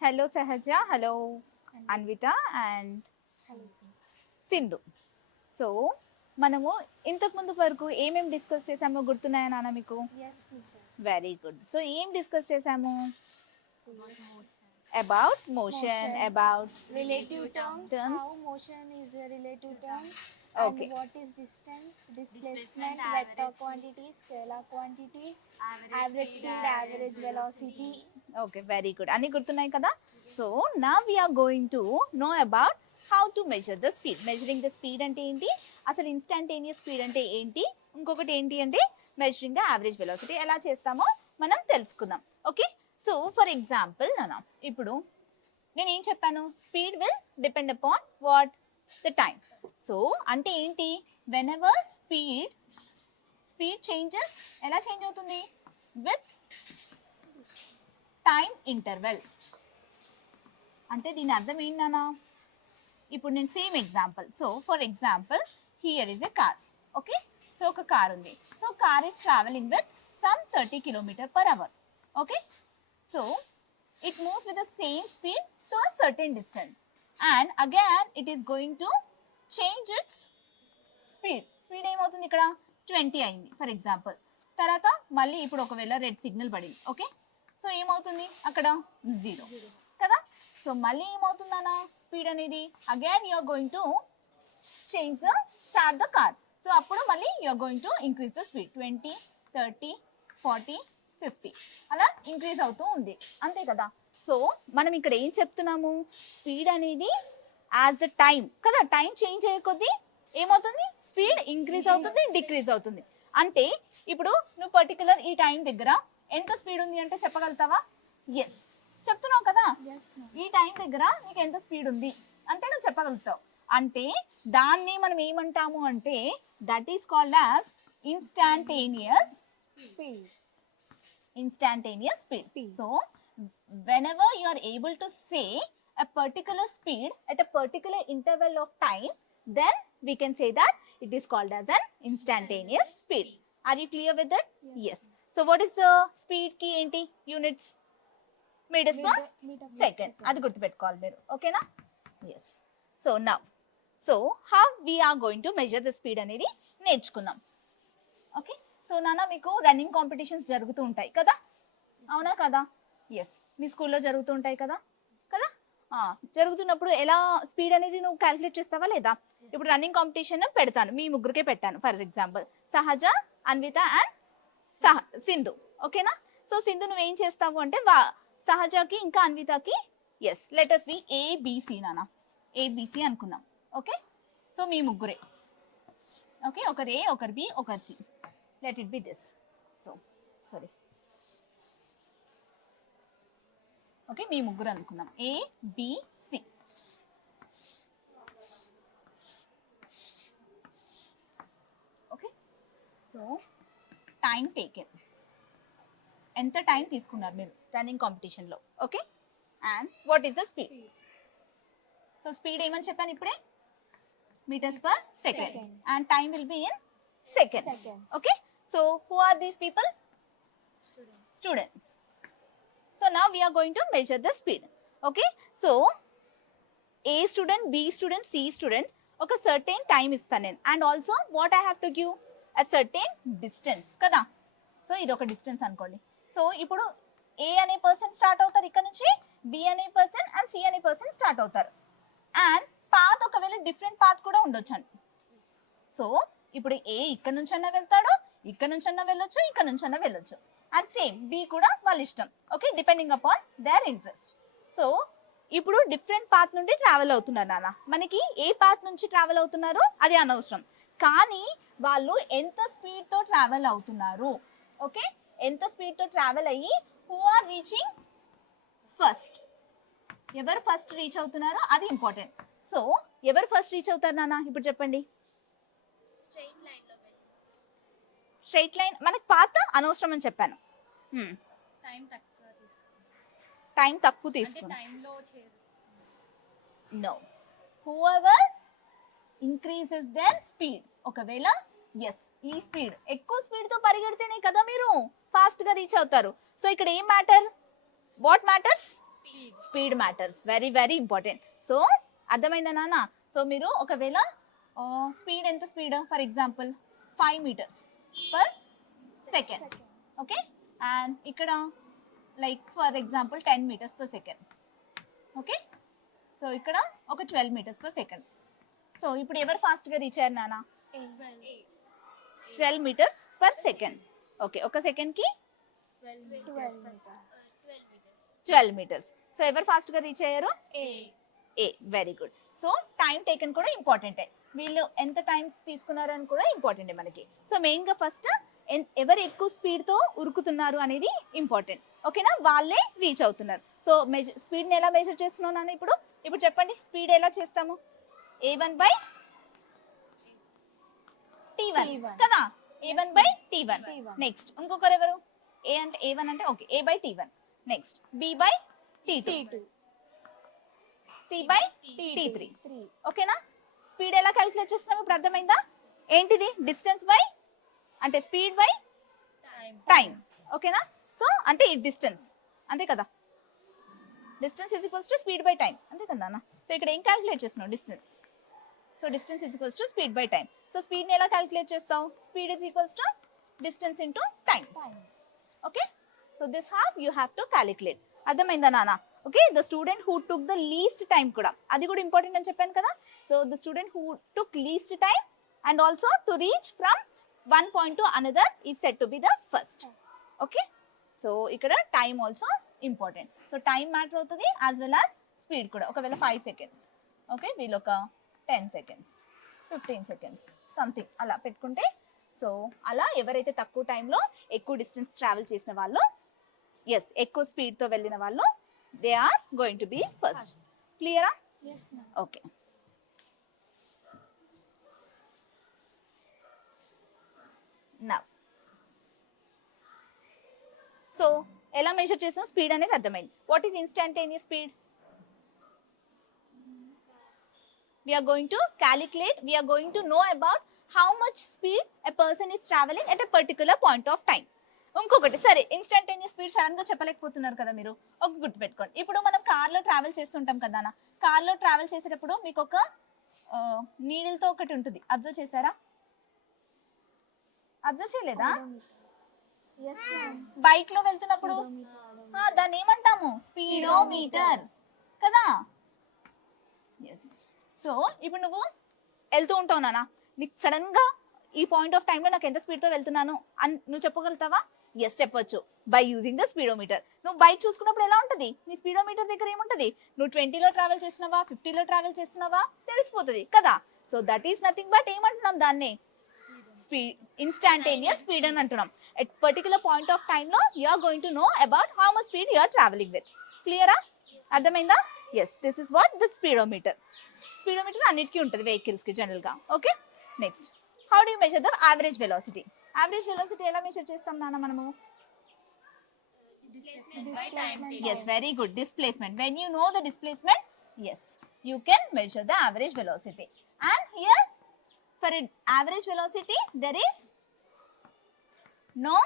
Hello Sahaja, hello Anvita and Sindhu. So మనము ఇంతకు ముందు వరకు ఏమేమి డిస్కస్ చేసామో గుర్తున్నాయా నాన్న మీకు? Very good. సో ఏం డిస్కస్ చేసాము? About motion, about relative terms, terms. how motion is a relative term, Okay. and what is distance, displacement, vector quantity, scalar quantity, average speed, average velocity. Okay, very good. అన్ని గుర్తున్నాయి కదా? So నా we are going to know about how to measure the speed. Measuring the speed అంటే ఏంటి, అసలు instantaneous speed అంటే ఏంటి, ఇంకొకటి ఏంటి అంటే మెజరింగ్ ద యావరేజ్ వెలాసిటీ ఎలా చేస్తామో మనం తెలుసుకుందాం. ఓకే, సో ఫర్ ఎగ్జాంపుల్ నాన్న, ఇప్పుడు నేను ఏం చెప్పాను, speed will depend upon what the time. So అంటే ఏంటి, వెన్ ఎవర్ స్పీడ్ చేంజెస్, ఎలా చేంజ్ అవుతుంది, విత్ టైం ఇంటర్వెల్. అంటే దీని అర్థం ఏంటన్నా, ఇప్పుడు నేను same example, so for example here is a car. Okay, so ఒక కార్ ఉంది. So car is travelling with some 30 km/h. Okay, so it moves with the same speed to a certain distance, and again it is going to change its speed. Speed ఏమవుతుంది ఇక్కడ 20 అయింది for example. తర్వాత మళ్ళీ ఇప్పుడు ఒకవేళ red signal పడింది. Okay, so ఏమవుతుంది అక్కడ 0 కదా. సో మళ్ళీ ఏమవుతుందన్న స్పీడ్ అనేది, again you are going to change the start the car. So అప్పుడు మళ్ళీ you are going to increase the speed 20, 30, 40, 50 అలా ఇంక్రీజ్ అవుతూ ఉంది, అంతే కదా. సో మనం ఇక్కడ ఏం చెప్తున్నాము, స్పీడ్ అనేది యాజ్ ద టైం కదా, టైం చేంజ్ అయ్యే కొద్దీ ఏమవుతుంది, స్పీడ్ ఇంక్రీజ్ అవుతుంది, డిక్రీజ్ అవుతుంది. అంటే ఇప్పుడు నువ్వు పర్టికులర్ ఈ టైం దగ్గర ఎంత స్పీడ్ ఉంది అంటే చెప్పగలుగుతావా? ఎస్ చెప్తున్నావు కదా, ఈ టైం దగ్గర నీకు ఎంత స్పీడ్ ఉంది అంటే నువ్వు చెప్పగలుగుతావు. అంటే దాన్ని మనం ఏమంటాము అంటే that is called as instantaneous Speed. Instantaneous speed. So whenever you are able to say a particular speed at a particular interval of time, then we can say that it is called as an instantaneous speed. Are you clear with that? Yes. So what is the speed key enti units? Meters per second. అది గుర్తుపెట్టుకోవాలి మీరు, ఓకేనా? yes. So now, so how we are going to measure the speed అనేది నేర్చుకుందాం. Okay, so నాన్న మీకు running competitions జరుగుతూ ఉంటాయి కదా, అవునా కదా? ఎస్, మీ స్కూల్లో జరుగుతూ ఉంటాయి కదా కదా. జరుగుతున్నప్పుడు ఎలా స్పీడ్ అనేది నువ్వు క్యాలిక్యులేట్ చేస్తావా లేదా? ఇప్పుడు రన్నింగ్ కాంపిటీషన్ పెడతాను, మీ ముగ్గురికే పెట్టాను ఫర్ ఎగ్జాంపుల్, సహజ, అన్విత అండ్ సింధు. ఓకేనా? సో సింధు నువ్వేం చేస్తావు అంటే సహజకి ఇంకా అన్వితకి ఎస్ లెటర్స్ బి ఏబిసి నాన్న, ఏబిసి అనుకుందాం. ఓకే, సో మీ ముగ్గురే. ఓకే, ఒకరు ఏ, ఒకరు బి, ఒకరు C. Let it be this. So, sorry. Okay, మీ ముగ్గురు అనుకుందాం, A, B, C. Okay, so time taken. ఎంత టైం తీసుకున్నారు మీరు రన్నింగ్ కాంపిటీషన్లో? Okay, and what is the speed? So speed ఏమని చెప్పాను ఇప్పుడే, meters per second, and time will be in seconds. Okay, so who are these people? Students. So now we are going to measure the speed. Okay, so A student, B student, C student ఒక certain time ఇస్తాను నేను, and also what I have to give a certain distance కదా. So ఇది ఒక distance అనుకోండి. So ఇప్పుడు A అనే person start అవుతారు ఇక్కడ నుంచి, B అనే పర్సన్ అండ్ C అనే పర్సన్ స్టార్ట్ అవుతారు, అండ్ పాత్ ఒకవేళ డిఫరెంట్ పాత్ కూడా ఉండొచ్చు. సో ఇప్పుడు ఏ ఇక్కడ నుంచి అన్నా వెళ్తాడు, ఇక్కడ నుంచి అన్నా వెళ్ళొచ్చు, ఇక్కడ నుంచి అన్నా వెళ్ళొచ్చు, అండ్ సేమ్ బి కూడా వాళ్ళ ఇష్టం. Okay, depending upon their interest. So ఇప్పుడు డిఫరెంట్ పాత్ నుండి ట్రావెల్ అవుతున్నారు నాన్న, మనకి ఏ పాత్ నుంచి ట్రావెల్ అవుతున్నారో అది అనవసరం, కానీ వాళ్ళు ఎంత స్పీడ్ తో ట్రావెల్ అవుతున్నారు. ఓకే, ఎంత స్పీడ్ తో ట్రావెల్ అయ్యి హూ ఆర్ రీచింగ్ ఫస్ట్, ఎవరు ఫస్ట్ రీచ్ అవుతున్నారో అది ఇంపార్టెంట్. సో ఎవరు ఫస్ట్ రీచ్ అవుతారు నాన్న ఇప్పుడు చెప్పండి? స్ట్రైట్ లైన్ మనకి పాత అనవసరం అని చెప్పాను. టైం తక్కువ తీసుకున్నా. No, whoever increases their speed. ఒకవేళ ఎస్ ఈ స్పీడ్ ఎక్కువ స్పీడ్ తో పరిగెడితేనే కదా మీరు ఫాస్ట్ గా రీచ్ అవుతారు. సో ఇక్కడ ఏం matter, what matters? Speed matters, very very important. So అర్థమైందా నాన్న? సో మీరు ఒకవేళ స్పీడ్ ఎంత speed, for example 5 meters per second, okay, and ఇక్కడ like for example 10 meters per second, okay. So ఇక్కడ ఒక 12 meters per second. సో ఇప్పుడు ఎవరు ఫాస్ట్గా రీచ్ అయ్యారు నాన్న? 12 meters per second. ఓకే, ఒక సెకండ్కి 12 meters. సో ఎవరు ఫాస్ట్గా రీచ్ అయ్యారు? A, very good. So time taken కూడా ఇంపార్టెంటే, వీళ్ళు ఎంత టైం తీసుకున్నారు అని కూడా ఇంపార్టెంటే మనకి. సో మెయిన్గా ఫస్ట్ ఎవరు ఎక్కువ స్పీడ్తో ఉరుకుతున్నారు అనేది ఇంపార్టెంట్, ఓకేనా, వాళ్ళే రీచ్ అవుతున్నారు. సో స్పీడ్ని ఎలా మెజర్ చేస్తున్నావు నాన్న? ఇప్పుడు చెప్పండి, స్పీడ్ ఎలా చేస్తాము? A1/T1 కదా, A1/T1. నెక్స్ట్ ఇంకొకరు ఎవరు? ఏ అంటే A1 అంటే okay, A/T1. Next B/T2, C/T3, ఓకేనా. స్పీడ్ ఎలా క్యాలిక్యులేట్ చేస్తున్నాము ఇప్పుడు అర్థమైందా? ఏంటిది? డిస్టెన్స్ బై అంటే స్పీడ్ బై టైం, ఓకేనా. సో అంటే ఈ డిస్టెన్స్, అంతే కదా, distance is equals to speed by time, అంతే కదా అన్న. సో ఇక్కడ ఏం క్యాలిక్యులేట్ చేస్తున్నావు? Distance. So distance is equals to speed by time. So స్పీడ్ని ఎలా క్యాలిక్యులేట్ చేస్తావు? Speed is equals to distance into time, okay. So this you have to calculate. అర్థమైందా నాన్న? Okay, the student who took the least time కూడా, అది కూడా important అని చెప్పాను కదా. So the student who took least time and also to reach from one point to another is said to be the first, okay. So ఇక్కడ time also important. So time matter అవుతుంది as well as speed కూడా. ఒకవేళ 5 seconds, okay, వీళ్ళు ఒక 10 seconds, 15 seconds something అలా పెట్టుకుంటే, so అలా ఎవరైతే తక్కువ టైంలో ఎక్కువ డిస్టెన్స్ ట్రావెల్ చేసిన వాళ్ళు, ఎస్, ఎక్కువ స్పీడ్తో వెళ్ళిన వాళ్ళు, they are going to be first. క్లియరా? ఓకే. Now, సో ఎలా మెజర్ చేసాం స్పీడ్ అనేది అర్థమైంది. What is instantaneous speed? we are going to calculate, we are going to know about how much speed a person is traveling at a particular point of time. ఇంకొకటి, సరే instantaneous speed sudden గా చెప్పలేకపోతున్నారు కదా మీరు, ఒక గుర్తుపెట్టుకోండి. ఇప్పుడు మనం కార్లో ట్రావెల్ చేస్తుంటాం కదా అన్న, కార్లో ట్రావెల్ చేసేటప్పుడు మీకు ఒక నీడిల్తో ఒకటి ఉంటుంది, అబ్జర్వ్ చేశారా? అబ్జర్వ్ చేయలేదా? బైక్ లో వెళ్తున్నప్పుడు దాన్ని ఏమంటాము? స్పీడోమీటర్ కదా. ఎస్. సో ఇప్పుడు నువ్వు వెళ్తూ ఉంటావు నాన్న, నీకు సడన్ గా ఈ పాయింట్ ఆఫ్ టైంలో నాకు ఎంత స్పీడ్తో వెళ్తున్నాను అని నువ్వు చెప్పగలుగుతావా? ఎస్, చెప్పొచ్చు, బై యూజింగ్ ద స్పీడోమీటర్. నువ్వు బైక్ చూసుకున్నప్పుడు ఎలా ఉంటుంది? నీ స్పీడోమీటర్ దగ్గర ఏముంటుంది? నువ్వు 20లో ట్రావెల్ చేస్తున్నావా, 50లో ట్రావెల్ చేస్తున్నావా తెలిసిపోతుంది కదా. So that is nothing but ఏమంటున్నాం దాన్ని? స్పీడ్, ఇన్స్టాంటేనియస్ స్పీడ్ అని అంటున్నాం. ఎట్ పర్టికులర్ పాయింట్ ఆఫ్ టైంలో you are going to know about how much speed you are travelling with. క్లియరా? అర్థమైందా? Yes, this is what the speedometer. Speedometer అన్నిటికీ ఉంటుంది వెహికల్స్కి జనరల్గా, okay. Next, how do you measure the average velocity? Average velocity ఎలా measure చేస్తాం నాన్న మనము? Yes, very good, displacement. When you know the displacement, yes, you can measure the average velocity. And here for an average velocity there is no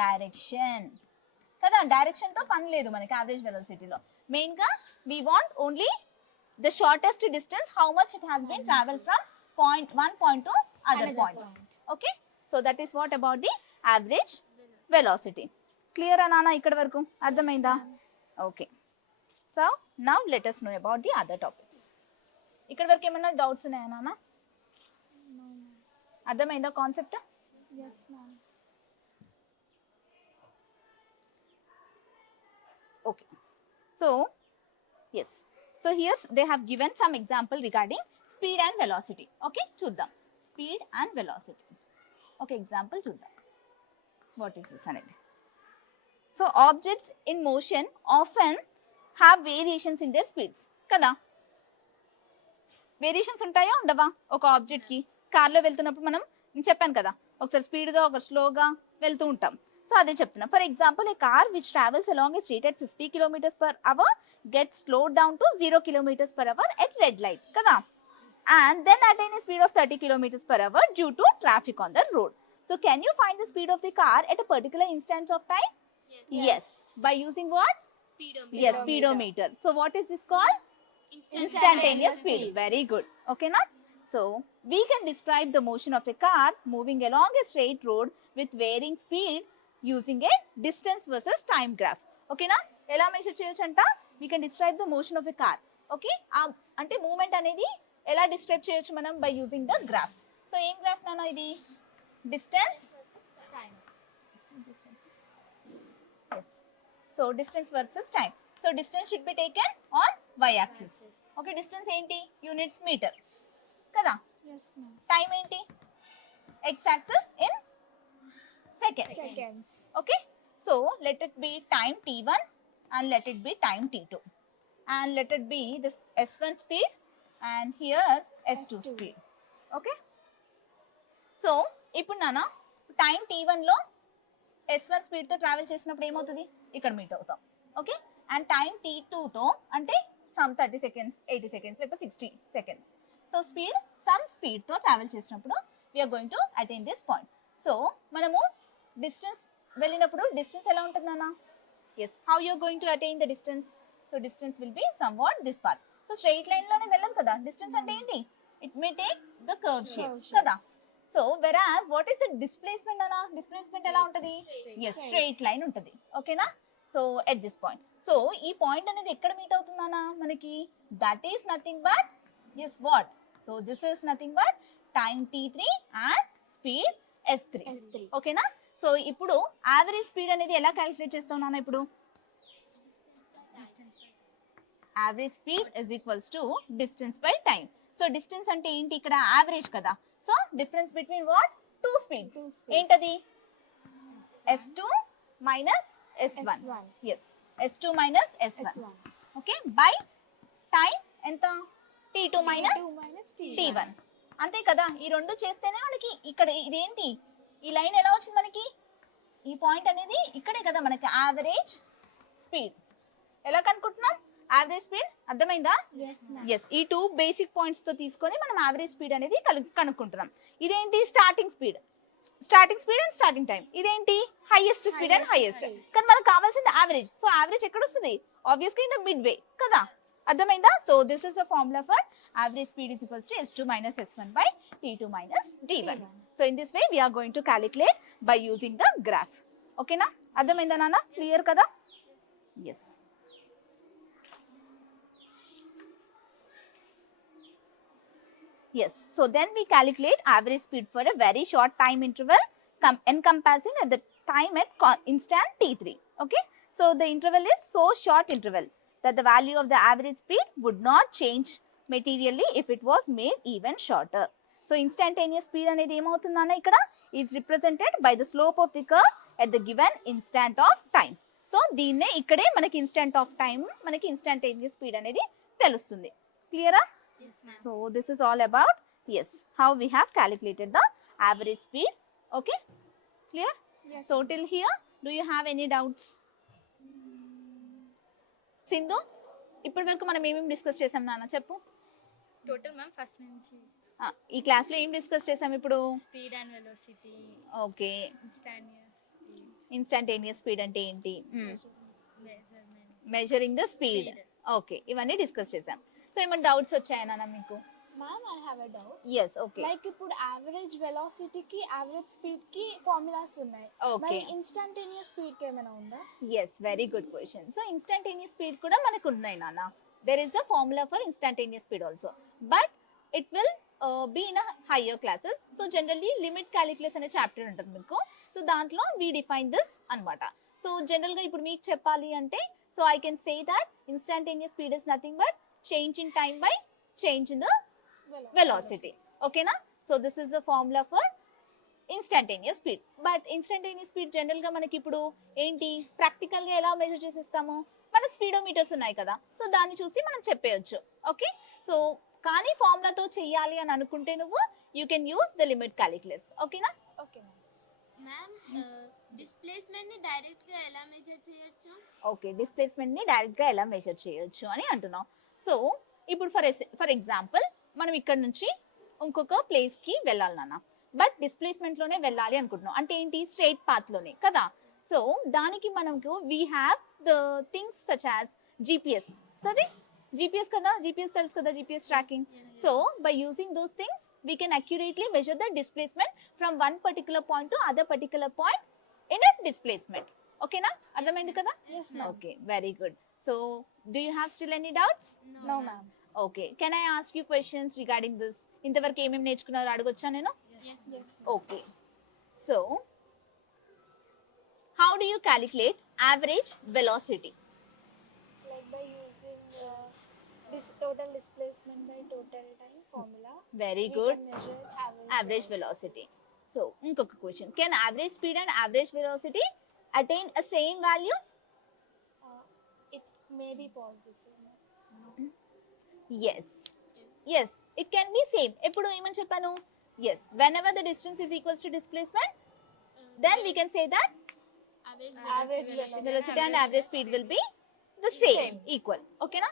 direction kada, direction తో పని లేదు మనకి average velocity లో. Main గా we want only the shortest distance, how much it has been traveled from one point to other point. Okay, so that is what about the average velocity. Clear anana ikkada varaku? Ardhamainda? Okay, so now let us know about the other topics. ikkada varaku emanna doubts unnaya nana? Ardhamainda concept? Yes ma'am. Okay, so yes, so here they have given some example regarding speed and velocity. Okay, chuddam speed and velocity. Okay, example chuddam. What is this anedi? So objects in motion often have variations in their speeds kada. Variations ఉంటాయా ఉండవా? ఒక object కి కార్లో వెళ్తున్నప్పుడు మనం చెప్పాను కదా, ఒకసారి స్పీడ్ గా ఒకసారి స్లోగా వెళ్తూ ఉంటాం. సో అదే చెప్తున్నా. For example, A car which travels along A street at 50 km/h gets slowed down to 0 km/h at red light కదా, and then attain a speed of 30 km/h due to traffic on the road. So can you find the speed of the car at a particular instance of time? Yes. By using what? Yes, speedometer. So what is this called? Instantaneous speed. Very good. Okay, na? So we can describe the motion of a car moving along a straight road with varying speed using a distance versus time graph. Okay na? ఎలా measure చేయొచ్చు అంట? We can describe the motion of a car. Okay? అంటే moment అనేది ఎలా describe చేయొచ్చు మనం by using the graph. So ఏం graph నాన్న ఇది? Distance yes. So distance versus time. So distance should be taken on y-axis. Okay, distance ఏంటి? Units meter. కదా? Yes, ma'am. Time ఏంటి? X-axis in seconds. Seconds. Okay, so let it be time t1 and let it be time t2. And let it be this s1 speed and here s2 speed. Okay. So, ఇప్పుడు నాన్న time t1 లో s1 speed తో travel చేసినప్పుడు ఏమవుతుంది? ఇక్కడ meet అవుతాం. Okay, and time t2 తో అంటే సమ్ 30 సెకండ్స్ 80 సెకండ్స్ లేకపోతే 60 seconds. So speed some speed తో ట్రావెల్ చేసినప్పుడు we are going to attain this point. So మనము డిస్టెన్స్ వెళ్ళినప్పుడు డిస్టెన్స్ ఎలా ఉంటుంది నాన్న? Yes, how you are going to attain the distance? So distance will be some what this path. So straight line లోనే వెళ్ళం కదా. డిస్టెన్స్ అంటే ఏంటి? It may take the curve shape కదా. So average what is the displacement అన్న? Displacement ఎలా ఉంటుంది? Yes, straight line ఉంటుంది. ఓకేనా? So at this point. So ఈ పాయింట్ అనేది ఎక్కడ మీట్ అవుతుందన్నా మనకి? That is nothing but S what? So this is nothing but time t3 and speed s3. ఓకేనా? సో ఇప్పుడు యావరేజ్ స్పీడ్ అనేది ఎలా క్యాలిక్యులేట్ చేస్తాం నాన్న? ఇప్పుడు average speed is equals to distance by time. So distance అంటే ఏంటి? ఇక్కడ యావరేజ్ కదా. So difference between what? Two speeds. ఏంటది? s2 minus s1. Yes, s2 minus s1. Okay, by time ఎంత? t2 minus t1. అంతే కదా. ఈ రెండు చేస్తేనే మనకి ఇక్కడ ఇదేంటి? ఈ లైన్ ఎలా వచ్చింది మనకి? ఈ పాయింట్ అనేది ఇక్కడే కదా మనకి యావరేజ్ స్పీడ్. ఎలా కనుక్కుంటున్నాం యావరేజ్ స్పీడ్? అర్థమైందా? ఎస్, ఈ టూ బేసిక్ పాయింట్స్ తో తీసుకొని మనం యావరేజ్ స్పీడ్ అనేది కనుక్కుంటున్నాం. ఇదేంటి? Starting speed and starting time. ఇదేంటి? Highest speed and highest. కానీ మనకు కావాల్సింది యావరేజ్. సో యావరేజ్ ఎక్కడ వస్తుంది? Obviously in the mid way కదా. అర్థమైందా? So this is a formula for average speed is equals to s2 minus s1 by t2 minus t1. So in this way we are going to calculate by using the graph. ఓకేనా? అర్థమైందా నాన్న? Clear కదా? Yes. Yes, so then we calculate average speed for a very short time interval encompassing at the time at instant t3. Okay, so the interval is so short interval that the value of the average speed would not change materially if it was made even shorter. So instantaneous speed అనేది ఏమవుతుందన్న ఇక్కడ is represented by the slope of the curve at the given instant of time. So దీన్నే ఇక్కడే మనకి instant of time మనకి instantaneous speed అనేది తెలుస్తుంది. క్లియరా? Yes, ma'am. So this is all about how we have calculated the average speed. Okay, clear? Yes. So till here, do you have any doubts? Sindhu, ఇప్పటి వరకు మనం ఏమేమి డిస్కస్ చేసాం నాన్న చెప్పు. టోటల్ మ్యామ్ ఫస్ట్ నుంచి ఈ క్లాస్ లో ఏం డిస్కస్ చేసాం ఇప్పుడు? Speed and velocity, okay, instantaneous speed, instantaneous speed అంటే ఏంటి, measurement, measuring the speed. Okay, ఇవన్నీ డిస్కస్ చేసాం. సో ఏమైనా డౌట్స్ వచ్చాయా నాన్న మీకు? Ma'am, I have a doubt. Yes, okay. Like ఇప్పుడు యావరేజ్ వెలాసిటీ కి యావరేజ్ స్పీడ్ కి ఫార్ములాస్ ఉన్నాయి. Okay. మరి ఇన్స్టంటేనియస్ స్పీడ్ కి ఏమైనా ఉందా? Yes, very good question. So instantaneous speed కూడా మనకు ఉన్నాయి నాన్న. There is a formula for instantaneous speed also, but it will be in a higher classes. So generally limit calculus అనే చాప్టర్ ఉంటుంది మీకు. సో దాంట్లో we define this అన్నమాట. So general గా ఇప్పుడు మీకు చెప్పాలి అంటే, so I can say that instantaneous speed is nothing but change in time by change in the velocity. Okay na? So this is the formula for instantaneous speed. But instantaneous speed general గా మనకి ఇప్పుడు ఏంటి practical గా ఎలా measure చేసిస్తాము? మనకి స్పీడోమీటర్స్ ఉన్నాయి కదా, so దాన్ని చూసి మనం చెప్పేయచ్చు. ఓకే, సో కానీ ఫార్ములాతో చెయ్యాలి అని అనుకుంటే నువ్వు you can use the limit calculus. ఓకేనా? Okay ma'am. డిస్ప్లేస్మెంట్ ని డైరెక్ట్ గా ఎలా మెజర్ చేయొచ్చు? ఓకే, డిస్ప్లేస్మెంట్ ని డైరెక్ట్ గా ఎలా మెజర్ చేయొచ్చు అని అంటున్నాం. సో ఇప్పుడు ఫర్ ఎగ్జాంపుల్ మనం ఇక్కడ నుంచి ఇంకొక ప్లేస్ కి వెళ్ళాలి నాన్న, బట్ డిస్ప్లేస్మెంట్ లోనే వెళ్ళాలి అనుకుంటున్నాం. అంటే ఏంటి? స్ట్రైట్ పాత్ లోనే కదా. సో దానికి మనకు we have the things such as GPS. సరే జిపిఎస్ కదా, జిపిఎస్ తెలుసు కదా, GPS tracking. So by using those things we can accurately measure the displacement from one particular point to other particular point in a displacement. Okay na? అర్థమైంది కదా? Yes, ma'am. Okay, very good. So do you have still any doubts? No, ma'am. Okay, can I ask you questions regarding this? ఇంతవరకు ఏమేమి నేర్చుకున్నారో అడగొచ్చా నేను? Yes. Yes. Okay, so how do you calculate average velocity? Like by using this total displacement by total time formula. Very we good. can measure Average velocity. So ఇంకొక question, can average speed and average velocity attain a same value? It may be possible. Yes, yes, it can be same. ఎప్పుడు ఏమని చెప్పాను? Yes, whenever the distance is equals to displacement, then we can say that Average velocity and average speed will be the same, equal. Okay na?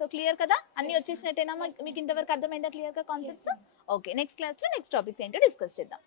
So clear కదా? అన్ని వచ్చేసినట్టేనా? మీకు ఇంతవరకు అర్థమైందా clear గా concepts? Okay, next class లో next topics ఏంటో discuss చేద్దాం.